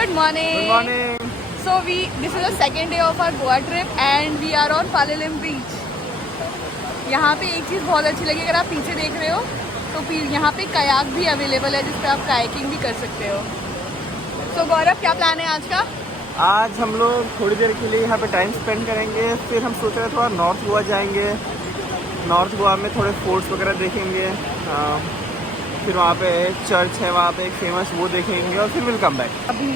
Good morning. Good morning. So this is the second day of our Goa trip and we are on Palolem beach. यहाँ पे एक चीज़ बहुत अच्छी लगी, अगर आप पीछे देख रहे हो तो फिर यहाँ पे कयाक भी अवेलेबल है जिस पे आप कायाकिंग भी कर सकते हो. So गौरव, क्या प्लान है आज का? आज हम लोग थोड़ी देर के लिए यहाँ पे टाइम स्पेंड करेंगे, फिर हम सोच रहे हैं थोड़ा नॉर्थ गोवा जाएंगे. नॉर्थ गोवा में थोड़े फोर्ट्स वगैरह देखेंगे, फिर वहाँ पे चर्च है, वहाँ पे एक फेमस वो देखेंगे और फिर विल कम बैक. अभी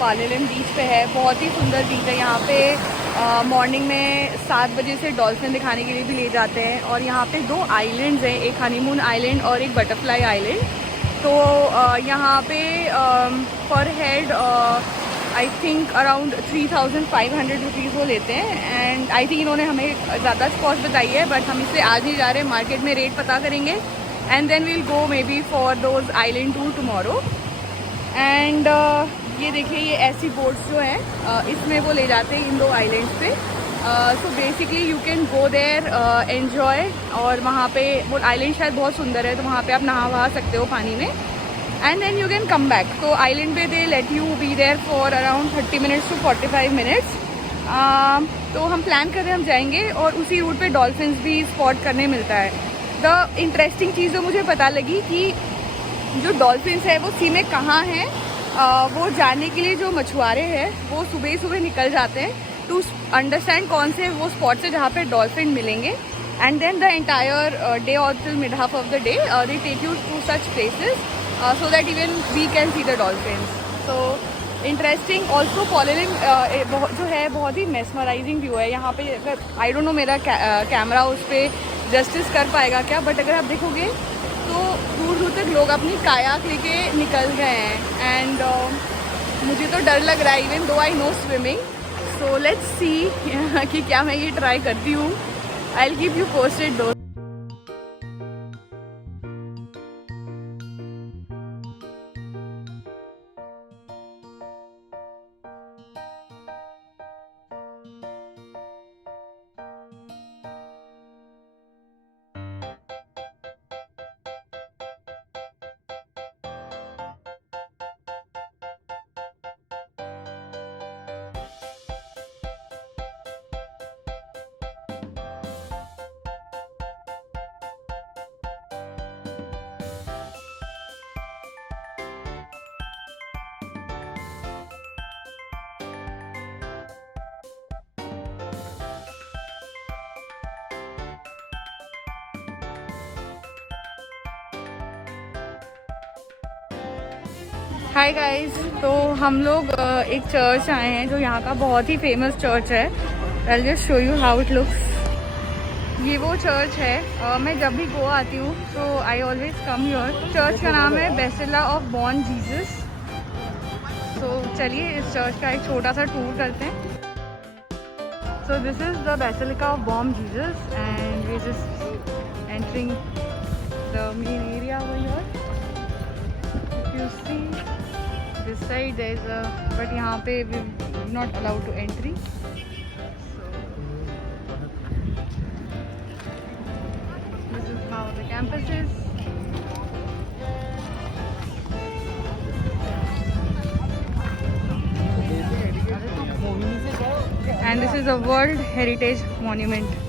पालेलम बीच पे है, बहुत ही सुंदर बीच है. यहाँ पे मॉर्निंग में 7 बजे से डॉल्फिन दिखाने के लिए भी ले जाते हैं और यहाँ पे 2 आइलैंड्स हैं, एक हनीमून आइलैंड और एक बटरफ्लाई आइलैंड. तो यहाँ पे पर head I think around 3500 rupees वो लेते हैं. एंड आई थिंक इन्होंने हमें ज़्यादा कॉस्ट बताई है, बट हम इससे आज नहीं जा रहे, मार्केट में रेट पता करेंगे and then we'll go maybe for those island tour tomorrow. And ये देखिए, ये ऐसी बोट्स जो हैं इसमें वो ले जाते हैं इन 2 आइलैंड्स पे. So basically you can go there enjoy, और वहाँ पे वो आइलैंड शायद बहुत सुंदर है तो वहाँ पे आप नहा वहा सकते हो पानी में and then you can come back. तो आइलैंड पे they let you be there for around 30 minutes to 45 minutes. तो हम प्लान कर रहे हैं हम जाएंगे और उसी रूट पे डॉल्फिन्स भी स्पॉट करने मिलता है. द इंटरेस्टिंग चीज़ जो मुझे पता लगी कि जो डॉल्फिन्स है वो सी में कहाँ हैं, वो जानने के लिए जो मछुआरे हैं वो सुबह ही सुबह निकल जाते हैं टू अंडरस्टैंड कौन से वो स्पॉट्स है जहाँ पे डॉल्फिन मिलेंगे. And then the entire day और till mid half of the day they take you to such places so that even we can see the dolphins. So interesting. Also पालेलम जो है बहुत ही मेस्मराइजिंग व्यू है यहाँ पे. अगर आई डोंट नो मेरा कैमरा उस पर जस्टिस कर पाएगा क्या, बट अगर आप देखोगे तो दूर दूर तक लोग अपनी कायाक लेके निकल गए हैं. एंड मुझे तो डर लग रहा है even though I know swimming. So let's see कि क्या मैं ये ट्राई करती हूँ. I will keep you posted though. Hi guys, तो हम लोग एक चर्च आए हैं जो यहाँ का बहुत ही फेमस चर्च है. I will just show you how it looks. ये वो चर्च है. मैं जब भी गोवा आती हूँ तो I always come here. Church का नाम है बेसिला ऑफ बॉर्न जीसस. तो चलिए इस चर्च का एक छोटा सा टूर करते हैं. So this is the basilica of Bom Jesus and we just entering the main area over here. You see this side there is a, but यहाँ पे we not allowed to entry. So this is how the campus is. And this is a World Heritage Monument.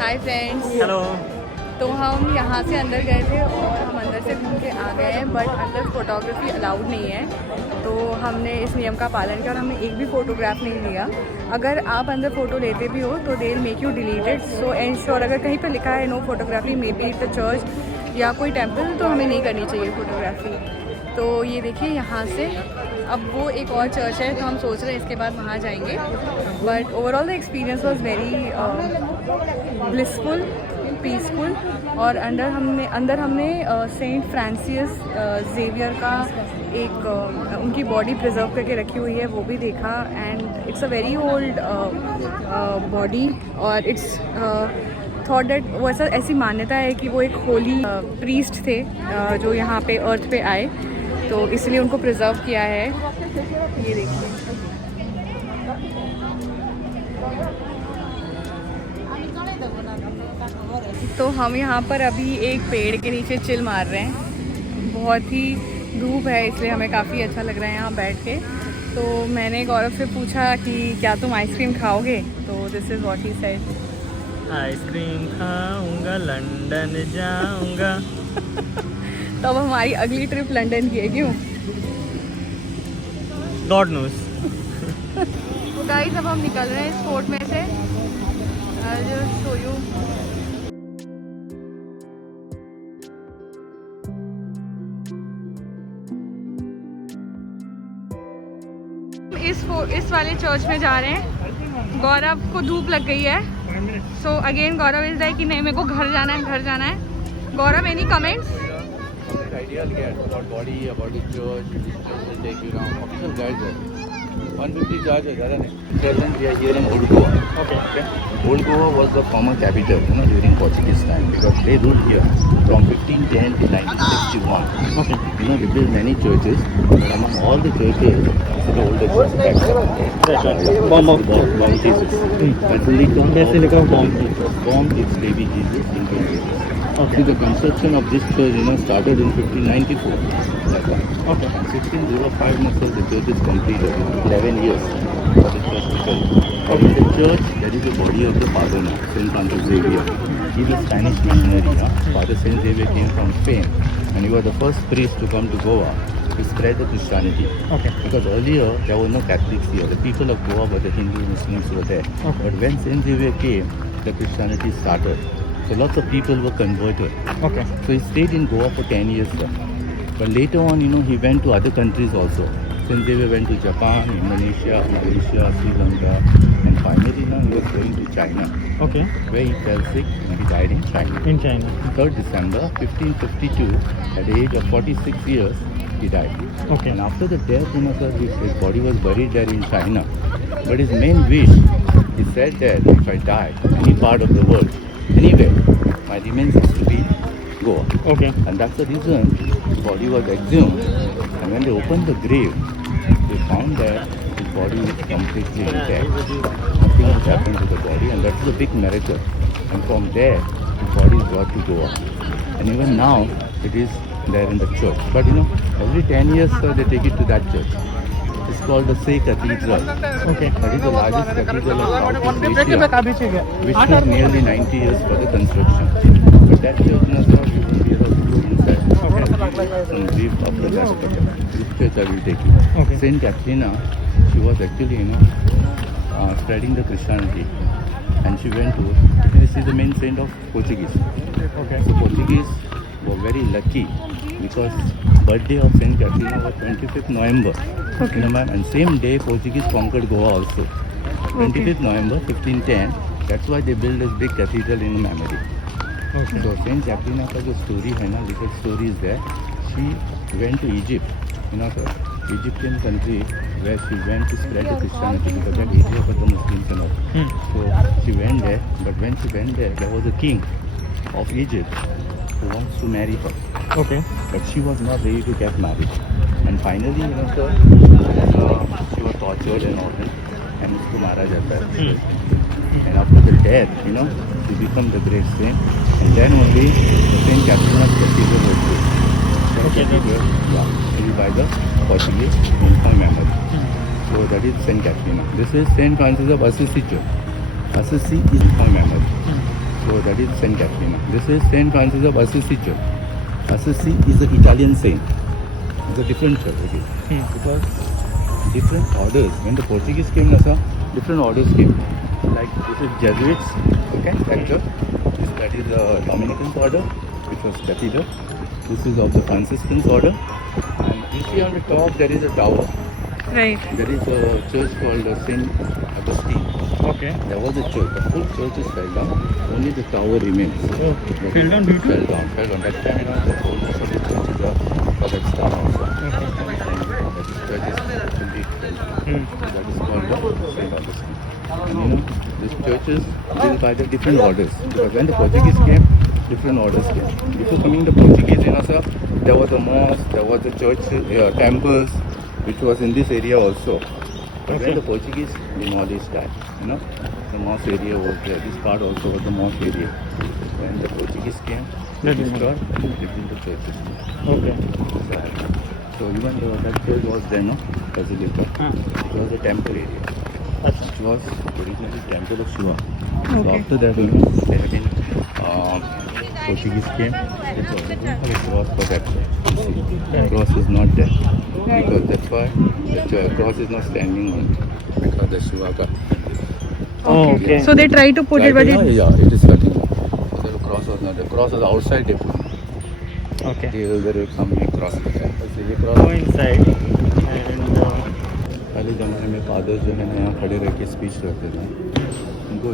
Hi friends. Hello. तो हम यहाँ से अंदर गए थे और हम अंदर से घूम के आ गए हैं, बट अंदर फोटोग्राफी अलाउड नहीं है. तो हमने इस नियम का पालन किया और हमने एक भी फ़ोटोग्राफ नहीं लिया. अगर आप अंदर फ़ोटो लेते भी हो तो they will make you deleted. So ensure, अगर कहीं पर लिखा है no photography, maybe it's a church या कोई टेम्पल, तो हमें नहीं करनी चाहिए फ़ोटोग्राफी. तो ये देखिए यहाँ से अब वो एक और चर्च है तो हम सोच रहे हैं इसके बाद वहाँ जाएंगे. But overall the experience was very blissful, peaceful. और अंदर हमने सेंट फ्रांसिस जेवियर का एक उनकी बॉडी प्रिजर्व करके रखी हुई है, वो भी देखा. And it's a very old body और इट्स थॉट दैट वो ऐसी मान्यता है कि वो एक होली प्रीस्ट थे जो यहाँ पे अर्थ पे आए. तो इसलिए उनको प्रिजर्व किया है। ये देखिए, तो हम यहाँ पर अभी एक पेड़ के नीचे चिल मार रहे हैं। बहुत ही धूप है इसलिए हमें काफ़ी अच्छा लग रहा है यहाँ बैठ के। तो मैंने गौरव से पूछा कि क्या तुम आइसक्रीम खाओगे, तो this is what he said. Ice cream खाऊंगा, लंदन जाऊंगा। तो अब हमारी अगली ट्रिप लंदन की है, क्यों? God knows. तो गाइस अब हम निकल रहे हैं इस फोर्ट में से। I'll just show you। इस वाले चर्च में जा रहे हैं। गौरव को धूप लग गई है, so again Gaurav is like कि नहीं, मेरे को घर जाना है, घर जाना है। Gaurav, any comments? Ideal get about body, about the church will take you around. Official guides there. 150 charges, ज़्यादा नहीं. Present we are here in Old Goa. Okay. Old Goa was the former capital, during Portuguese time, because they ruled here from 1510 to 1961. Okay. They built many churches, but among all the churches, this is the oldest one. That's right. Bomb Jesus. Basilica Basilica of Bomb is baby Jesus in India. Okay. The construction of this church, started in 1594. Okay. 1605 Muslim, the church is completed. 11 years for the church to build. In the church, there is a body of the father now, Saint Francis Xavier. He is a Spanish missionary. Father Saint Xavier came from Spain, and he was the first priest to come to Goa to spread the Christianity. Okay. Because earlier there were no Catholics here. The people of Goa were the Hindu Muslims were there. Okay. But when Saint Xavier came, the Christianity started. So lots of people were converted. Okay. So he stayed in Goa for 10 years, sir. But later on, he went to other countries also. Saint Xavier went to Japan, Indonesia, Malaysia, Sri Lanka, and finally, he was going to China. Okay. Where he fell sick and he died in China. In China. 3rd December 1552, at the age of 46 years, he died. Okay. And after the death, sir, his body was buried there in China. But his main wish, he said that if I die any part of the world, anywhere, my remains has to be Goa. Okay. And that's the reason his body was exhumed. And when they opened the grave, they found that his body is completely intact. Nothing has happened to the body, and that's a big miracle. And from there, his body is brought to Goa. And even now, it is there in the church. But every 10 years, they take it to that church. It's called the Say Cathedral. Okay. That is the largest cathedral of Southeast Asia, which took nearly 90 years for the construction. But that church, we will be able to go inside. Some brief after that. This church I will take you. Okay. Saint Catherina, she was actually, spreading the Christianity. And she went to, this is the main saint of Portuguese. Okay. So Portuguese were very lucky because birthday of Saint Catherina was 25th November. Okay. And same day Portuguese conquered Goa also. 25th November 1510. That's why they built this big cathedral in memory. Okay. So Saint Catherina का जो story है ना, little story is there. She went to Egypt, Egyptian country where she went to spread the Christianity because that area was the Muslims and all. So she went there, but when she went there was a king of Egypt who wants to marry her. Okay. But she was not ready to get married. And finally, she was tortured and all that, and उसको मारा जाता है. And after the death, she became the great saint. And then only the Saint Catherine's cathedral was built. Okay. Built by the Portuguese in her memory. So that is Saint Catherina. This is Saint Francis of Assisi Church. Assisi is in her memory. So that is Saint Catherina. This is Saint Francis of Assisi Church. Assisi is the Italian saint. It's a different church. Okay? Because different orders, when the Portuguese came, different orders came. Like this is Jesuits, okay, that church. That is the Dominican order, which was cathedral. This is of the Franciscans order. And you see on the top there is a tower. Right. There is a church called Saint Augustine. Okay. There was a church. The full church is fell down. Only the tower remains. Oh, fell down due to? Fell down. That time, the whole of the church is Kazakhstan also. Okay. That church is fully fell. That is called the Saint Augustine. And this church is built by the different orders. Because when the Portuguese came, different orders came. Before coming the Portuguese, sir, there was a mosque, there was a church, temples, which was in this area also. But when the Portuguese demolished that, the mosque area was there. This part also was the mosque area. When the Portuguese came, they destroyed and lived in the churches. Okay. So even though that church was there, no, Basilica, it was a temple area. It was originally temple of Shiva. So after that, there have been Portuguese came. They don't have a cross for that church. The cross is not there because that's why the cross is not standing on because the Shiva got. Oh, okay. So they try to put it, but it is cutting. So the cross was not there. Cross was outside they put. Okay. There was some cross. So ये cross. Go inside and पहले ज़माने में fathers जो है ना यहाँ खड़े रह के स्पीच करते थे उनको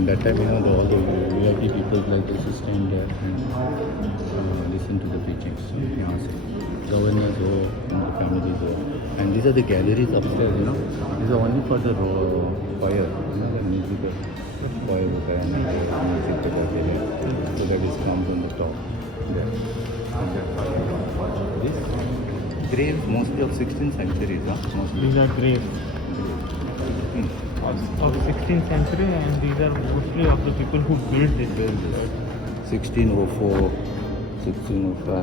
in that time, all the VIP people like this to stand there and listen to the preachings. यहाँ से governors हो, families हो, and these are the galleries upstairs. These are only for the choir, the musical choir होता है ना, music करते हैं, so that is comes on the top. There. And that's why this graves mostly of 16th century. Mostly. these are graves of 16th century, and these are mostly of the people who built this. 1604, 1605,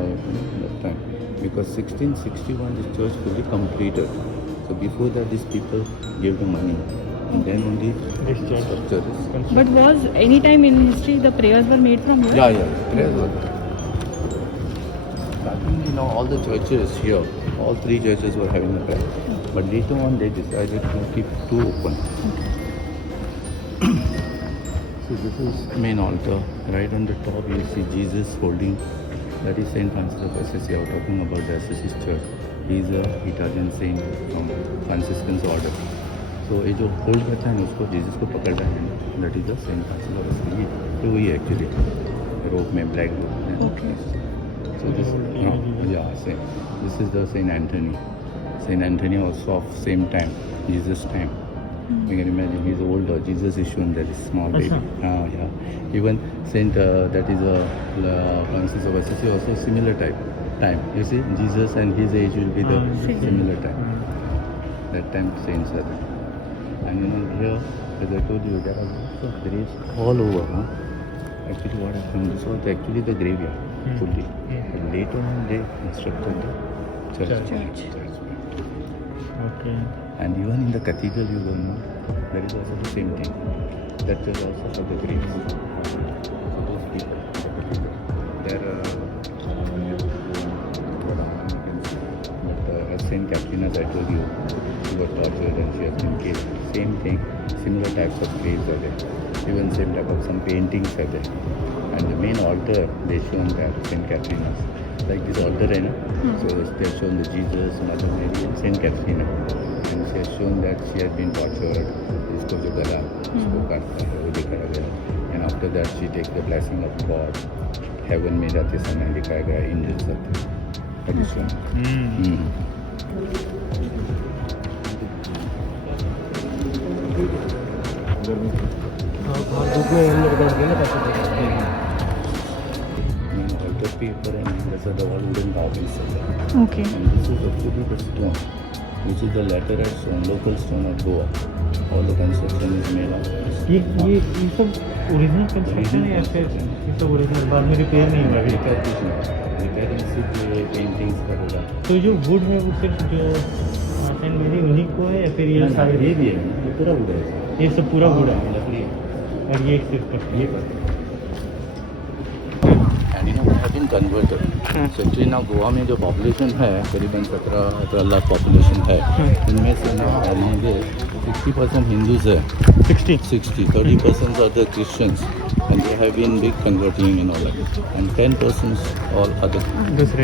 that time. Because 1661 this church fully completed. So before that these people gave the money. And then only This church. structure is. But was any time in history the prayers were made from here? Yeah. Prayers were there. Starting, all the churches here, all three churches were having a prayer. But later on they decided to keep two open. So this is main altar. Right on the top you see Jesus holding, that is Saint Francis of Assisi. I was talking about the Assisi Church. He is an Italian saint from Franciscan order. So ये जो hold करता है ना उसको Jesus को पकड़ना है, that is the Saint Francis of Assisi. तो वही actually robe में black robe में. Okay. So this this is the Saint Anthony. Saint Anthony also of same time, Jesus time. You can imagine he's older. Jesus is shown that is small baby. Even Saint that is Francis of Assisi also similar time. You see, Jesus and his age will be the similar time. That time saints are there. And here, as I told you, there are lots of graves all over. Actually, what happened? This was actually the graveyard fully. But later on, they constructed the church. Okay. And even in the cathedral, you don't know, there is also the same thing. That is also for the graves. So those people, they are, but as Saint Catherine, as I told you, she was tortured and she has been killed. Same thing, similar types of graves are there. Even same type of some paintings are there. And the main altar, they shown that Saint Catherine, like this altar, so they have shown the Jesus, Mother Mary, and Saint Catherine. And she has shown that she has been tortured. इसको जो गला उसको काटता है वो दिखाया गया. And after that she takes the blessing of God. Heaven में जाते समय दिखाया गया angels आते. That is shown. Altar paper and these are the all wooden carvings. Okay. And this is actually the stone, which is the laterite stone, local stone of Goa. All the construction is made of this. ये सब original construction है या फिर ये सब original बाद में repair नहीं हुआ अभी? रिपेयर कुछ नहीं, रिपेयरिंग सिर्फ पेंटिंग्स का होगा. तो जो वुड है वो सिर्फ जो सेंट मैरी उन्हीं को है या फिर ये सारे? ये भी है, ये पूरा वुड है. ये सब पूरा वुड है लकड़ी है. और ये सिर्फ ये पर and have been converted. So actually ना गोवा में जो पॉपुलेशन है करीबन 17 लाख पॉपुलेशन है. इनमें से ना अराउंड 60% हिंदूज है. 30% are the Christians and they have been big converting and all that, and 10% all other. दूसरे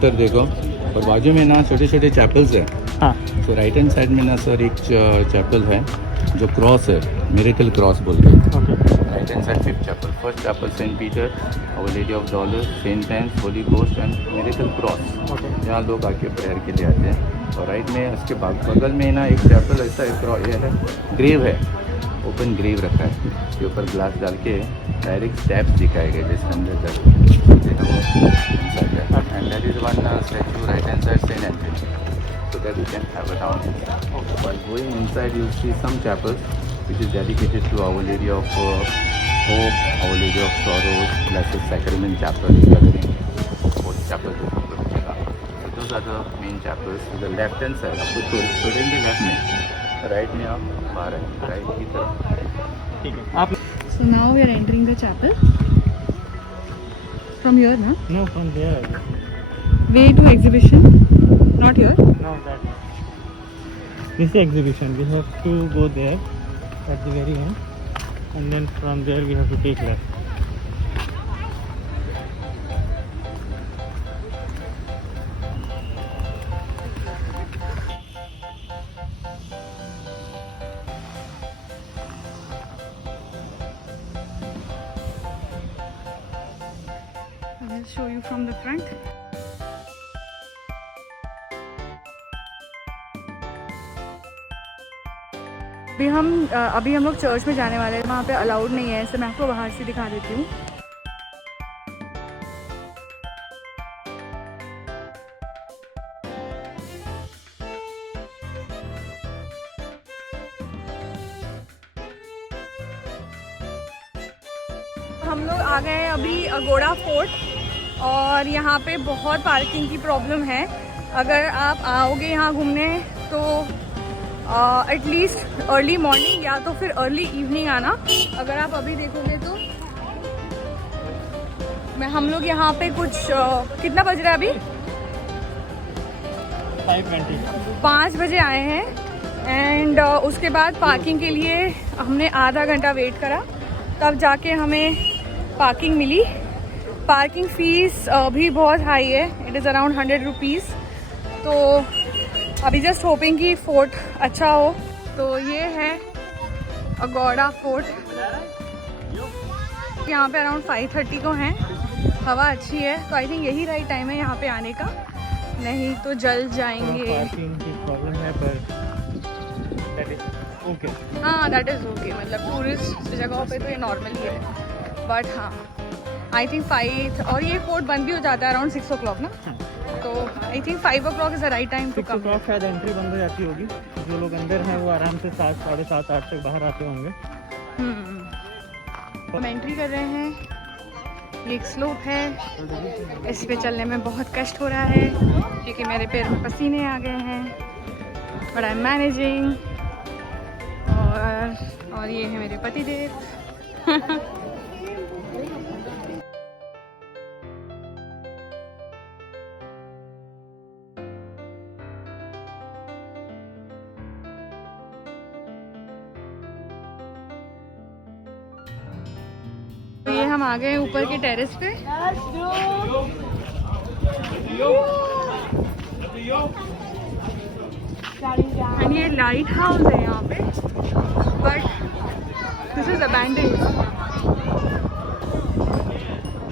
आफ्टर देखो, और बाजू में ना छोटे छोटे चैपल्स है। हाँ तो राइट हैंड साइड में ना सर एक चैपल है जो क्रॉस है, मिरेकल क्रॉस बोल के। Okay right hand side 5th chapel, first chapel saint Peter, our lady of dolours, saint Anne's, holy ghost and miracle cross. Okay यहाँ लोग आके प्रेयर के लिए आते हैं। और राइट में उसके बगल में ना एक चैपल ऐसा एक ये है, ग्रेव है, ओपन ग्रेव रखा है, उसके ऊपर ग्लास डाल के डायरेक्ट स्टेप्स दिखाए गए जिसके अंदर and that is one statue right hand side Saint Anthony, so that you can have a down. While going inside, you'll see some chapels which is dedicated to Our Lady of Hope, Our Lady of Sorrows, Blessed Sacrament Chapel, both chapels जो हम लोग मिलेगा। So those are the main chapels. To the left hand side, आपको छोड़ेंगे left में, right में आप बाहर है, राइट की तरफ। ठीक है आप So now we are entering the chapel. From here, na? No from there Way to exhibition. Not here. No that this is exhibition we have to go there at the very end and then from there we have to take left I'll show you from the front. अभी हम लोग church में जाने वाले हैं, वहाँ पे allowed नहीं है, इससे मैं आपको बाहर से दिखा देती हूँ। हम लोग आ गए हैं अभी अगोड़ा फोर्ट और यहाँ पे बहुत पार्किंग की प्रॉब्लम है। अगर आप आओगे यहाँ घूमने तो एटलीस्ट अर्ली मॉर्निंग या तो फिर अर्ली इवनिंग आना। अगर आप अभी देखोगे तो हम लोग यहाँ पे कुछ कितना बज रहा है अभी 5 बजे आए हैं एंड उसके बाद पार्किंग के लिए हमने आधा घंटा वेट करा, तब जाके हमें पार्किंग मिली। पार्किंग फ़ीस भी बहुत हाई है, इट इज़ अराउंड 100 रुपीज़। तो अभी जस्ट होपिंग कि फोर्ट अच्छा हो। तो ये है अगोड़ा फोर्ट, यहाँ पे अराउंड 5:30 को हैं, हवा अच्छी है तो आई थिंक यही राइट टाइम है यहाँ पे आने का, नहीं तो जल जाएंगे। पार्किंग की प्रॉब्लम है पर दैट इज ओके। हाँ दैट इज़ ओके, मतलब टूरिस्ट जगहों पे तो ये नॉर्मल ही है, बट हाँ आई थिंक 5 और ये फोर्ट बंद भी हो जाता है अराउंड 6 o'clock ना, तो I think 5 o'clock is the right time to come. शायद एंट्री बंद हो जाती होगी, जो लोग अंदर हैं वो आराम से 7, 7:30, 8 तक बाहर आते होंगे। हम एंट्री कर रहे हैं, ये एक स्लोप है, इस पे चलने में बहुत कष्ट हो रहा है क्योंकि मेरे पैर में पसीने आ गए हैं, बट आई एम मैनेजिंग। और ये है मेरे पतिदेव। तो ये हम आ गए ऊपर के टेरेस पे। एंड ये लाइट हाउस है यहाँ पे, but this is abandoned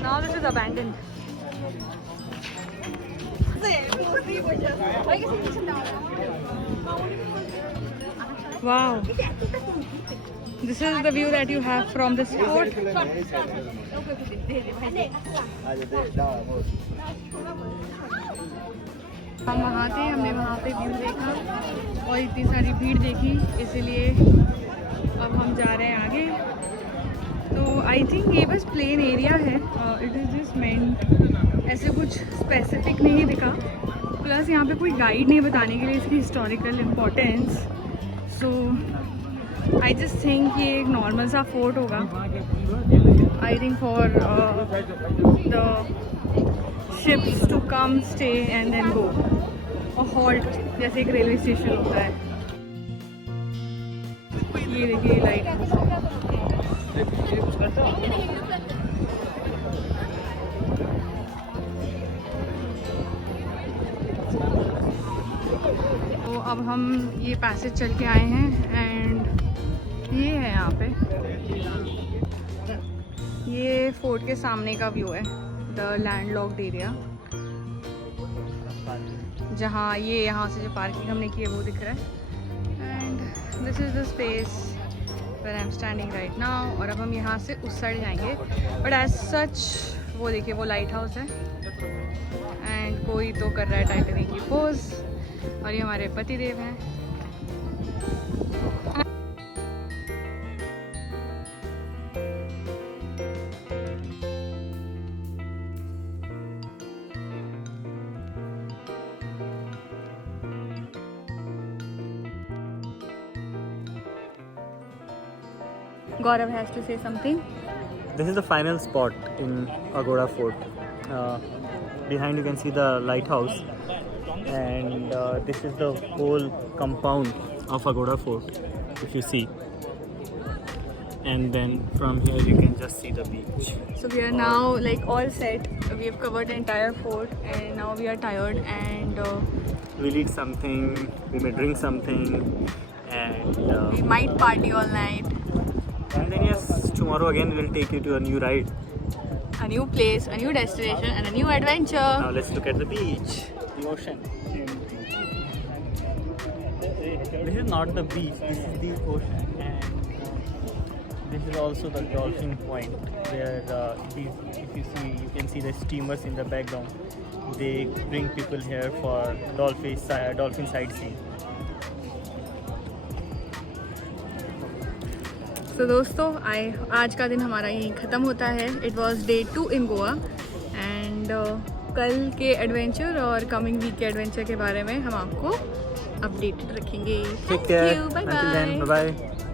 now, this is abandoned. Wow, this is the view that you have from this fort. हम वहाँ थे, हमने वहाँ पे व्यू देखा और इतनी सारी भीड़ देखी, इसीलिए अब हम जा रहे हैं आगे। तो आई थिंक ये बस प्लेन एरिया है, इट इज़ जस्ट मेंट, ऐसे कुछ स्पेसिफिक नहीं दिखा। प्लस यहाँ पे कोई गाइड नहीं बताने के लिए इसकी historical importance. So I just think ये एक नॉर्मल सा फोर्ट होगा, I think for the ships to come stay and then go, और हॉल्ट जैसे एक रेलवे स्टेशन होता है। ये देखिए लाइट, हम ये पैसेज चल के आए हैं एंड ये है यहाँ पे, ये फोर्ट के सामने का व्यू है, द लैंडलॉक्ड एरिया, जहाँ ये यहाँ से जो पार्किंग हमने की है वो दिख रहा है। And this is the space where I am standing right now. और अब हम यहाँ से उस साइड जाएंगे, बट एज सच वो देखिए वो लाइट हाउस है एंड कोई तो कर रहा है टाइटैनिक की पोज, और ये हमारे पतिदेव हैं। Gaurav has to say something. This is the final spot in Agoda Fort. Behind you can see the lighthouse, and this is the whole compound of Agoda Fort, if you see. And then from here you can just see the beach. So we are now like all set. We have covered the entire fort, and now we are tired and We'll eat something, we may drink something, and we might party all night. and then yes, tomorrow again we'll take you to a new ride. A new place, a new destination, and a new adventure. Now let's look at the beach, the ocean. This is not the beach, this is the ocean, and this is also the dolphin point where if you see, you can see the steamers in the background. They bring people here for dolphin sightseeing. So दोस्तों आज का दिन हमारा यहीं ख़त्म होता है। It was day 2 in Goa and कल के एडवेंचर और कमिंग वीक के एडवेंचर के बारे में हम आपको अपडेटेड रखेंगे। Take care. Thank you. Bye Until then, bye. bye bye.